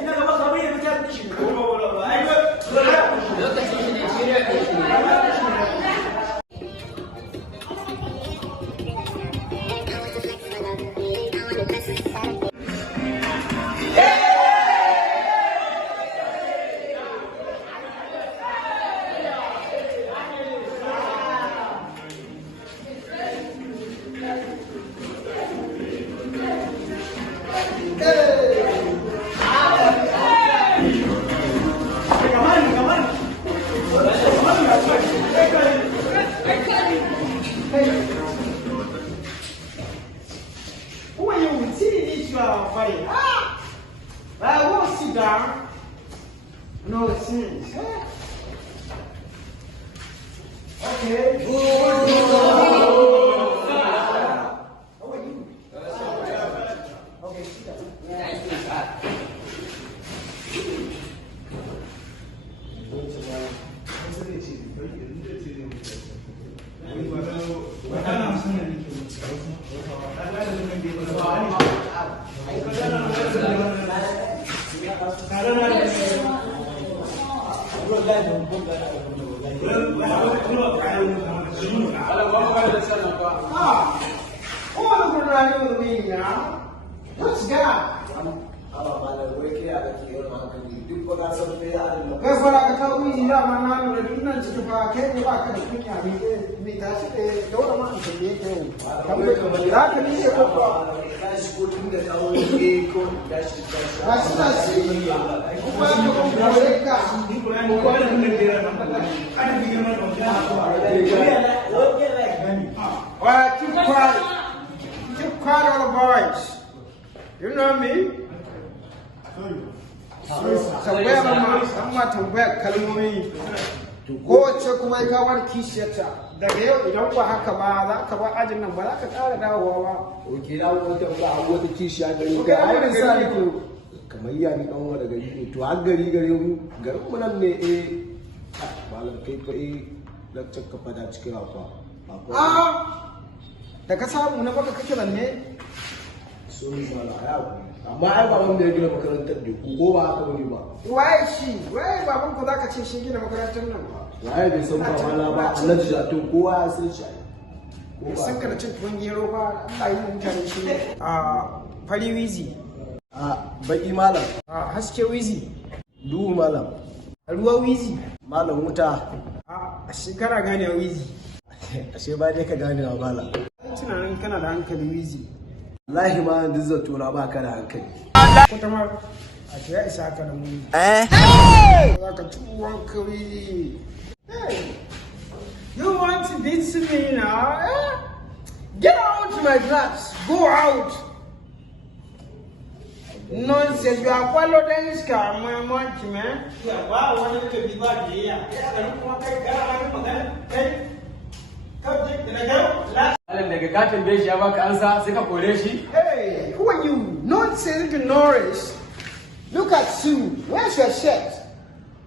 ina gaba kamar yadda ta shi ko ba ai lokaci ne shirya da shi I won't sit down. No, it seems. Okay. How are you? Okay, sit down. What's that? Kai fara ka kawo miji da ma na lura duk nan cikin fa kai ne ba ka da kunya me ta shi da dole ma an tambaye ka yau tambaye ka za ka ni ko ko shi ko tun da kawo ne ko da shi ba shi da shi kuma ko ko ka shi ko ne ko ne da an bi gama da keep quiet all the boys. You know me? Tambaya amma tambaya kalmomi kowace kuma ya kawar kishiyarta daga yau idan ba haka ba za ka ba ajin nan ba za ka ƙara dawowa ba. Oke na wata ba a wata kishiya gari ga ai sa ni to kamar ya ni dan wani gari ne to har garin mu nan ne malam kai fa lakcin ka fada cikin akwa da ka samu na baka kake ne so ni mala ya amma ai ba wanda ya gina makarantar da ku ko ba haka bane ba waye shi waye baban ku zaka ce shi gina makarantar nan ba waye bai san ba mala ba Allah ya tun kowa ya san shi ko san ka da cin tuwon gero ba Allah yi mutane shi fari wizi baki malam haske wizi duhu malam ruwa wizi malam wuta a shekara gane wizi ashe ba dai ka gane wa malam tunanin kana da hankali wizi wallahi ma yanzu zato na ba ka da hankali kuma ma a ce ya isa ka da mu za ka tuwon ka wizi you want to beat me now get out my class go out nonsense you are following this car my monkey man ya ba wani da bi ba da ya kuma kai gara wani magana kai Alan daga ka tambaye shi ya baka ansa sai ka kore shi. Hey, who are you? Nonsense ignorance. Look at you. Where's your shirt?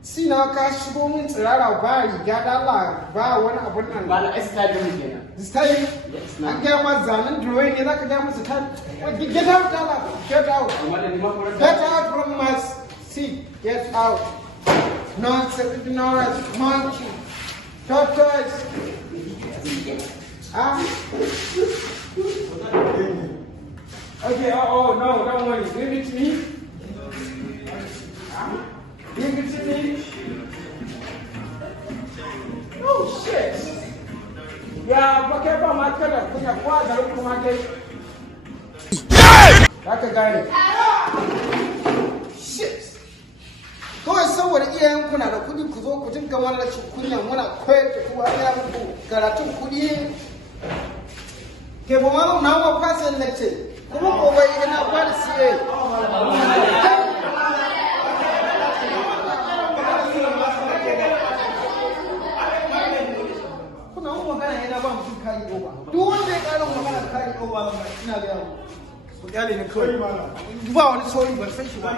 See now ka shigo min tsirara ba riga da Allah ba wani abun nan. Ba la style din kenan. This time an ga ma zanen drawing ne zaka ga musu ta get out Allah. Get out. Get out from my seat. Get out. Nonsense ignorance. Monkey. Tortoise. Okay, no, don't worry. Give it to me. Give it to me. Oh, shit. Yeah, but keep on my color. Put your father up to my gate. That's a guy. Shit. Kawai saboda iyayen kuna da kudi ku zo ku dinga mana rashin kunya muna koyar da kuwa ya muku karatun kudi ke ba ma na ma fasin lecture kuma ko bai ina ba da CA kuna mu magana yana ba mutum kai oba duk wanda ya ƙara magana kai oba ina ga ku kyale ne kawai ba wani sauri ban san shi ba